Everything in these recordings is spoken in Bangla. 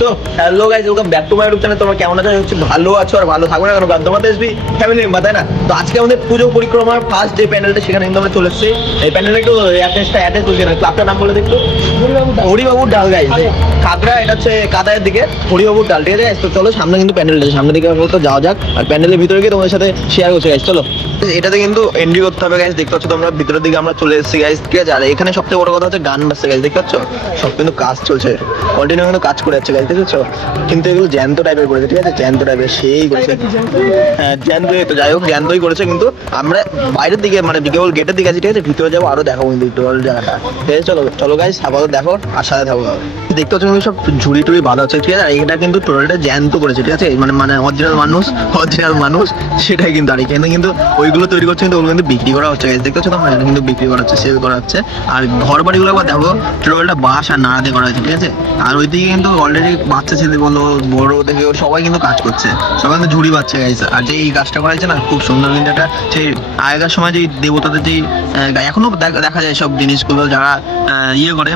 So hello guys, welcome back to my YouTube channel. তোমরা কেমন আছো? হচ্ছে ভালো আছো আর ভালো থাকবে না কেন, কারণ তোমাদের এসবি ফ্যামিলি মেম্বার, তাই না? তো আজকে আমাদের পুজো পরিক্রমার ফার্স্ট যে প্যান্ডেলটা, সেখানে কিন্তু আমরা চলে এসেছি। এই প্যান্ডেলটা একটু অ্যাড্রেস বলছি না, ক্লাবটার নাম বলে দেখতো, হরিবাবুর ডাল গাইস। কাকড়া, এটা হচ্ছে কাদায়ের দিকে হরিবাবুর ডাল, ঠিক আছে? তো চলো সামনে কিন্তু প্যান্ডেলটা, সামনের দিকে তো যাওয়া যাক, আর প্যান্ডেলের ভিতরে গিয়ে তোমাদের সাথে শেয়ার করছি গাইস। চলো, এটাতে কিন্তু এন্ট্রি করতে হবে গাইস। দেখতে পাচ্ছ তোমরা ভিতরের দিকে আমরা চলে এসেছি গাইস, ঠিক আছে? আর এখানে সবথেকে বড় কথা হচ্ছে গান বাজছে গাইস, দেখতে পাচ্ছ? সব কিন্তু কাজ চলছে, কন্টিনিউ কিন্তু কাজ করে যাচ্ছে গাইস, দেখতে পাচ্ছ? কিন্তু এগুলো জ্যান্ত টাইপের করেছে, ঠিক আছে? জ্যান্ত টাইপের সেই করেছে, হ্যাঁ জ্যান্তই তো, যাই হোক জ্যান্তই করেছে। কিন্তু আমরা বাইরের দিকে মানে কেবল গেটের দিকে আছি, ঠিক আছে? ভিতরে যাবো, আরো দেখাবো কিন্তু টোটাল জায়গাটা, ঠিক আছে? চলো চলো গাইস, আপাতত দেখো আর সাথে থাকো। দেখতে পাচ্ছ কিন্তু সব ঝুড়ি টুড়ি বাঁধা হচ্ছে, ঠিক আছে? আর এটা কিন্তু টোটালটা জ্যান্ত করেছে, ঠিক আছে? মানে মানে অরিজিনাল মানুষ সেটাই কিন্তু। আর এখানে কিন্তু ওইগুলো তৈরি করছে, কিন্তু ওগুলো কিন্তু বিক্রি করা হচ্ছে গাইস, দেখতে পাচ্ছ তোমরা? এটা কিন্তু বিক্রি করা হচ্ছে, সেল করা হচ্ছে। আর ঘর বাড়িগুলো একবার দেখো, টোটালটা বাঁশ আর নাড়া দিয়ে করা হয়েছে, ঠিক আছে? আর ওইদিকে কিন্তু অলরেডি বাচ্চা ছেলে বলো, বড় থেকে সবাই কিন্তু কাজ করছে, সবাই কিন্তু ঝুড়ি বাচ্চা গাইছে। আর যে এই কাজটা করা হয়েছে না, খুব সুন্দর। কিন্তু এটা সেই আগেকার সময় যে দেবতাদের যে এখনো দেখা যায় সব জিনিসগুলো, যারা ইয়ে করে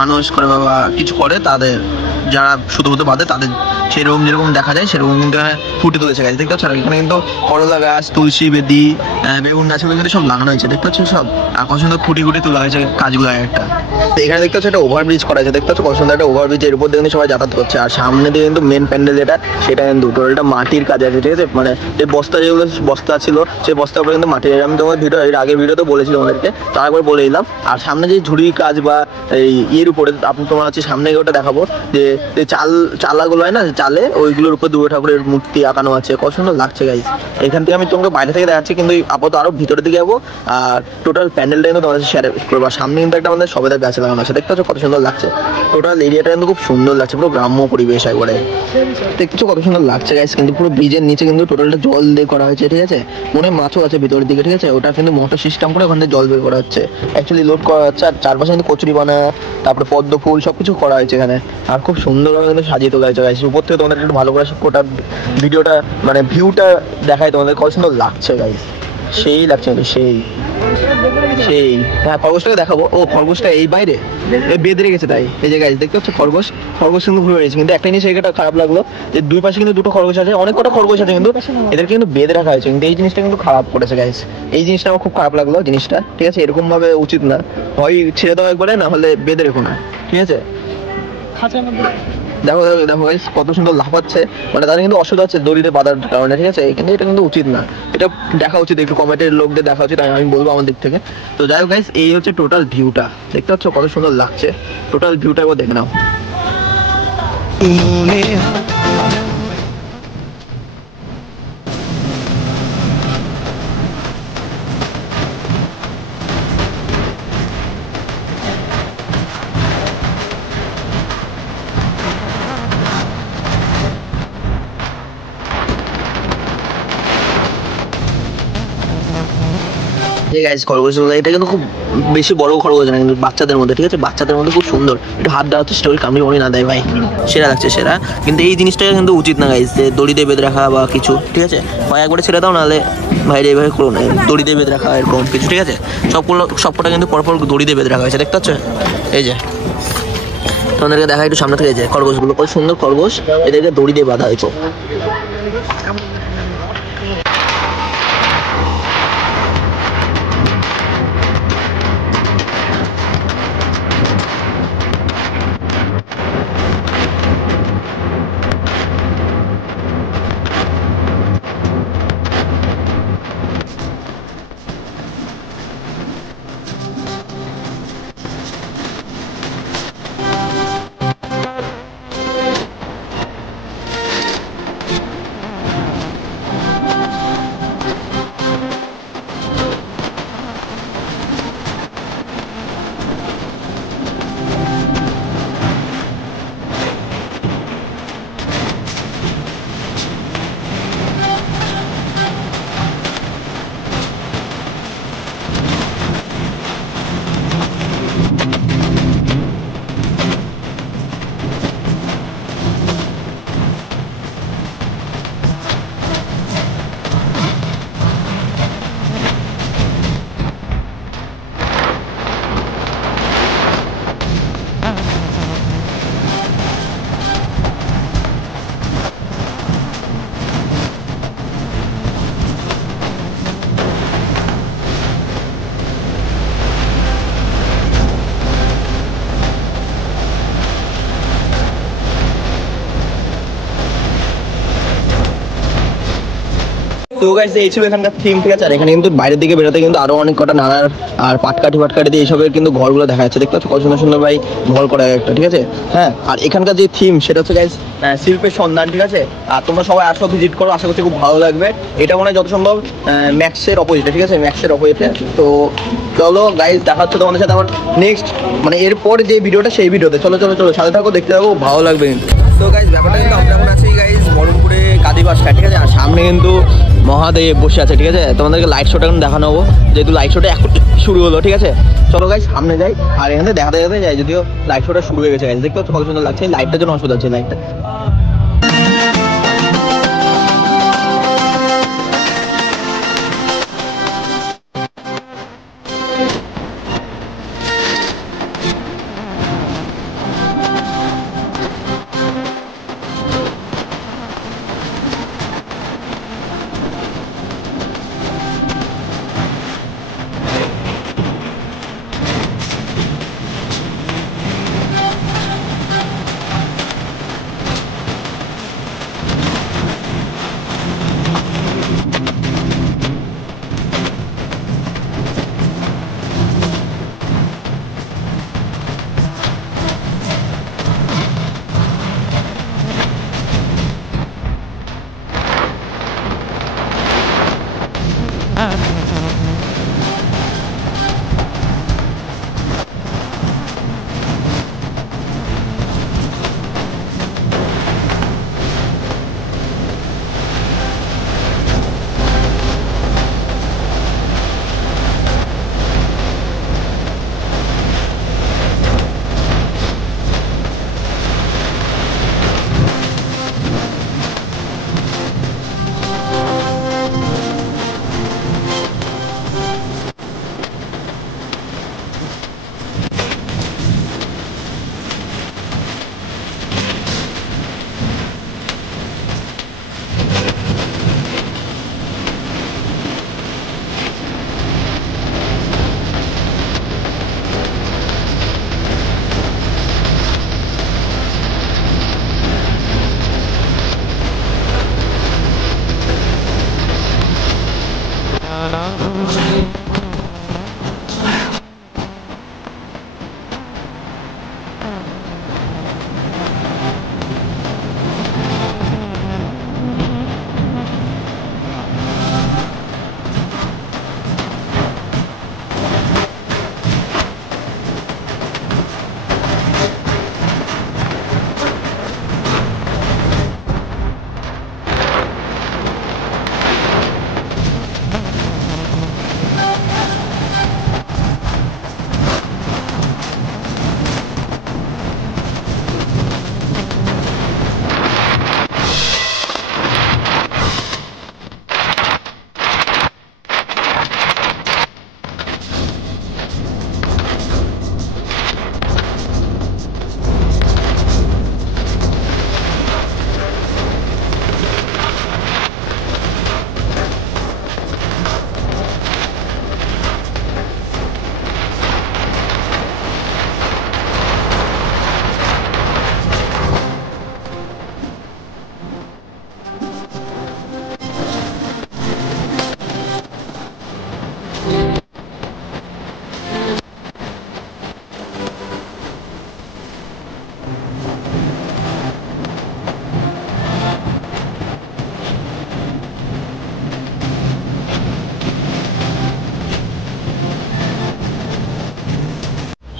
মানুষ করে বা কিছু করে, তাদের যারা শুধু হতে বাদে তাদের সেরকম যেরকম দেখা যায় সেরকম কিন্তু ফুটে তুলেছে গাছ, দেখতে পাচ্ছ? এখানে কিন্তু করলা গাছ, তুলসী বেদি, বেগুন গাছ, কিন্তু সব লাগানো হয়েছে, দেখতে পাচ্ছ? সব আর কত সুন্দর ফুটি তোলা হয়েছে কাজগুলো একটা। এখানে দেখতে পাচ্ছ একটা ওভারব্রিজ করা হয়েছে, দেখতে পাচ্ছ কত সুন্দর একটা ওভারব্রিজ, এর উপর দিয়ে কিন্তু সবাই যাতায়াত করছে। আর সামনে দিয়ে কিন্তু মেন প্যান্ডেল যেটা, সেটা কিন্তু টোটালটা মাটির কাজ আছে, ঠিক আছে? মানে যে যেগুলো বস্তা ছিল, সেই বস্তার উপরে কিন্তু মাটির, আমি তোমার এর আগের ভিডিওতে বলেছি তোমাদেরকে, তার একবার বলে দিলাম। আর সামনে যে ঝুড়ির কাজ বা এই ইয়ের উপরে তোমার হচ্ছে সামনে ওটা দেখাবো, যে চালাগুলো হয় না, চালে ওইগুলোর উপর দুর্গা ঠাকুরের মূর্তি আঁকানো আছে, কত সুন্দর লাগছে গাইস। এখান থেকে আমি তোমাকে বাইরে থেকে দেখাচ্ছি, কিন্তু আপাতত আরো ভিতরের দিকে যাবো। আর টোটাল প্যান্ডেলটা কিন্তু তোমাদের শেয়ার করবো। সামনে কিন্তু একটা আমাদের সবেদা গাছ লাগানো আছে, দেখতে পাচ্ছ কত সুন্দর লাগছে? টোটাল এরিয়াটা কিন্তু খুব সুন্দর লাগছে, পুরো গ্রাম্য পরিবেশ একবারে, দেখছো কত সুন্দর লাগছে গাইস। কিন্তু পুরো ব্রিজের নিচে কিন্তু টোটালটা জল দিয়ে করা হয়েছে, ঠিক আছে? মনে মাছও আছে ভিতরের দিকে, ঠিক আছে? ওটা কিন্তু মোটর সিস্টেম করে ওখান থেকে জল বের করা হচ্ছে, অ্যাকচুয়ালি লোড করা হচ্ছে। আর চারপাশে কিন্তু কচুরি বানা, তারপরে পদ্ম ফুল, সবকিছু করা হয়েছে এখানে। আর খুব সুন্দরভাবে কিন্তু সাজিয়ে তোলা হয়েছে গাইস। উপর থেকে তোমাদের একটু ভালো করে গোটা ভিডিওটা মানে ভিউটা দেখায় তোমাদের, কত সুন্দর লাগছে গাইস, সেই লাগছে কিন্তু সেই সেই। হ্যাঁ, খরগোশটাকে দেখাবো। ও, খরগোশটা এই বাইরে বেঁধে রেখেছে, তাই এই যে গাইস দেখতে পাচ্ছ খরগোশ কিন্তু ঘুরে বেড়েছে। কিন্তু একটা জিনিস এটা খারাপ লাগলো, যে দুই পাশে কিন্তু দুটো খরগোশ আছে, অনেক কটা খরগোশ আছে, কিন্তু এদেরকে কিন্তু বেঁধে রাখা হয়েছে। কিন্তু এই জিনিসটা কিন্তু খারাপ করেছে গাইস, এই জিনিসটা আমার খুব খারাপ লাগলো জিনিসটা, ঠিক আছে? এরকম ভাবে উচিত না, হয় ছেড়ে দাও একবারে, না হলে বেঁধে রেখো না, ঠিক আছে? দেখো দেখো গাইস কত সুন্দর লাফাচ্ছে, মানে তাদের কিন্তু অসুবিধা হচ্ছে দড়িতে বাঁধার কারণে, ঠিক আছে? কিন্তু এটা কিন্তু উচিত না, এটা দেখা উচিত, একটু কমেন্টের লোকদের দেখা উচিত, আমি বলবো আমার দিক থেকে। তো যাই হোক গাইস, এই হচ্ছে টোটাল ভিউটা, দেখতে পাচ্ছ কত সুন্দর লাগছে? টোটাল ভিউটা একবার দেখে নাও। খরগোশগুলো এটা কিন্তু খুব বেশি বড় খরগোশ না, কিন্তু বাচ্চাদের মধ্যে, ঠিক আছে? বাচ্চাদের মধ্যে খুব সুন্দর, একটু হাত দেওয়া হচ্ছে, স্টোরি কামড়ি মরি না দেয় ভাই, সেরা লাগছে সেরা। কিন্তু এই জিনিসটা কিন্তু উচিত না গাইস, যে দড়িতে বেঁধে রাখা বা কিছু, ঠিক আছে? হয় একবারে ছেড়ে দাও, নাহলে বাইরে এইভাবে করো না, দড়িতে বেঁধে রাখা এরকম কিছু, ঠিক আছে? সবকটা কিন্তু পরপর দড়িতে বেঁধে রাখা হয়েছে, দেখতে পাচ্ছ? এই যে তোমাদেরকে দেখা একটু সামনে থেকে, যায় খরগোশগুলো কত সুন্দর খরগোশ, এদেরকে দড়ি দিয়ে বাঁধা হয়েছে। তো গাইস এই ছিল এখানকার থিম, ঠিক আছে। আর এখানে কিন্তু বাইরের দিকে বেরোতে কিন্তু আরো অনেক কটা নানার আর পাটকাঠি দিয়ে এইসবের কিন্তু ঘরগুলো দেখা যাচ্ছে, দেখতে পাচ্ছ কত সুন্দর সুন্দর ভাই ঘর করা একটা, ঠিক আছে। হ্যাঁ, আর এখানকার যে থিম সেটা হচ্ছে গাইস শিল্পের সন্ধান, ঠিক আছে। আর তোমরা সবাই আসো, ভিজিট করো, আশা করছি খুব ভালো লাগবে। এটা মনে হয় যত সম্ভব ম্যাক্সের অপোজিটে, ঠিক আছে, ম্যাক্সের অপোজিটে। তো চলো গাইস, দেখা হচ্ছে তোমাদের সাথে আমার নেক্সট মানে এরপর যে ভিডিওটা সেই ভিডিওতে। চলো চলো চলো, সাথে থাকো, দেখতে থাকো, ভালো লাগবে কিন্তু। তো গাইস ব্যাপারটা কিন্তু আমরা এখন আছি গাইস বহরমপুরে কাদি বাস স্ট্যান্ড, ঠিক আছে। আর সামনে কিন্তু মহাদেব বসে আছে, ঠিক আছে। তোমাদেরকে লাইট শোটা এখন দেখানো হবো, যেহেতু লাইট শোটা এখন শুরু হলো, ঠিক আছে। চলো গাইস সামনে যাই, আর এখানে দেখাতে দেখাতে যাই, যদিও লাইট শোটা শুরু হয়ে গেছে গাইস। দেখতে পাচ্ছ কত সুন্দর লাগছে, লাইটটার জন্য অসুবিধা হচ্ছে লাইটটা।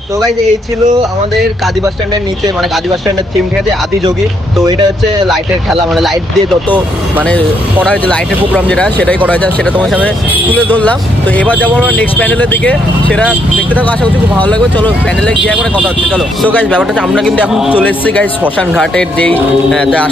তো গাইজ এই ছিল আমাদের কাদি বাস স্ট্যান্ডের নিচে, মানে কাদি বাস স্ট্যান্ডের থিম, ঠিক আছে, আদিযোগী। তো এটা হচ্ছে লাইটের খেলা, মানে লাইট দিয়ে যত মানে করা হয়েছে, লাইটের প্রোগ্রাম যেটা সেটাই করা হয়েছে, সেটা তোমার সামনে তুলে ধরলাম। তো এবার যাবো আমরা নেক্সট প্যানেলের দিকে, সেটা দেখতে থাকো, আশা করছি খুব ভালো লাগবে। চলো প্যানেলে গিয়ে একবার কথা হচ্ছে, চলো। তো গাইজ ব্যাপারটা হচ্ছে আমরা কিন্তু এখন চলে এসেছি গাইজ শ্মশান ঘাটের যেই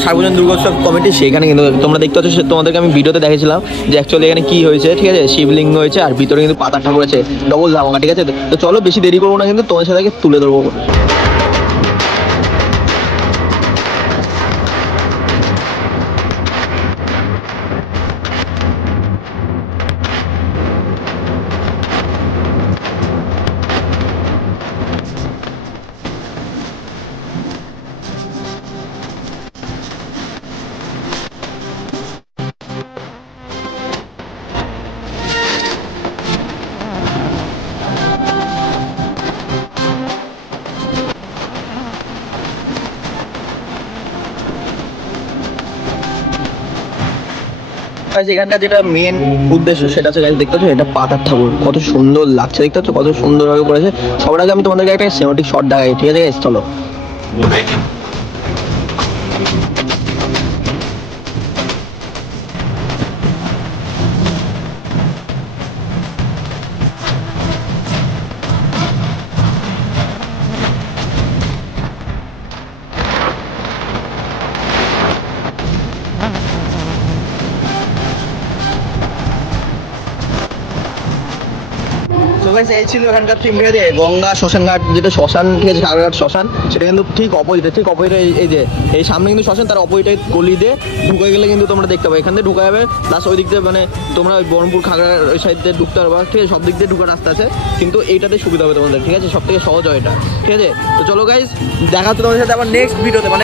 সার্বজনীন দুর্গোৎসব কমিটি, সেখানে কিন্তু তোমরা দেখতে পাচ্ছ, তোমাদেরকে আমি ভিডিওতে দেখেছিলাম যে অ্যাকচুয়ালি এখানে কি হয়েছে, ঠিক আছে। শিবলিঙ্গ হয়েছে আর ভিতরে কিন্তু পাতার ঠাকুর আছে, ডবল ধামাকা, ঠিক আছে। তো চলো বেশি দেরি করবো না, কিন্তু তোমাদের সাথে তুলে ধরবো। এখানকার যেটা মেন উদ্দেশ্য সেটা হচ্ছে গাইজ দেখতে পাচ্ছ এটা পাতার ঠাকুর, কত সুন্দর লাগছে দেখতে পাচ্ছ, কত সুন্দরভাবে করেছে। সবার আগে আমি তোমাদেরকে একটা সিনেমাটিক শট দেখাই, ঠিক আছে গাইজ? চলো। এই ছিল এখানকার থিম, ঠিক আছে? গঙ্গা শ্মশান ঘাট, যেটা শ্মশান, ঠিক আছে, সাগরঘাট শ্মশান, সেটা কিন্তু ঠিক অপোজিটে, ঠিক অপোজিটে এই যে এই সামনে কিন্তু শ্মশান, তার অপোজিটে গলি দিয়ে ঢুকে গেলে কিন্তু তোমরা দেখতে পাবে এখান থেকে ঢুকা যাবে। প্লাস ওই দিক দিয়ে মানে তোমরা ওই বহরমপুর খাগড়ার ওই সাইড দিয়ে ঢুকতে পারবা, ঠিক আছে? সব দিক দিয়ে ঢুকার রাস্তা আছে, কিন্তু এইটাতে সুবিধা হবে তোমাদের, ঠিক আছে? সব থেকে সহজ হয় এটা, ঠিক আছে? তো চলো গাইজ, দেখা হচ্ছে তোমাদের সাথে আবার নেক্সট ভিডিওতে।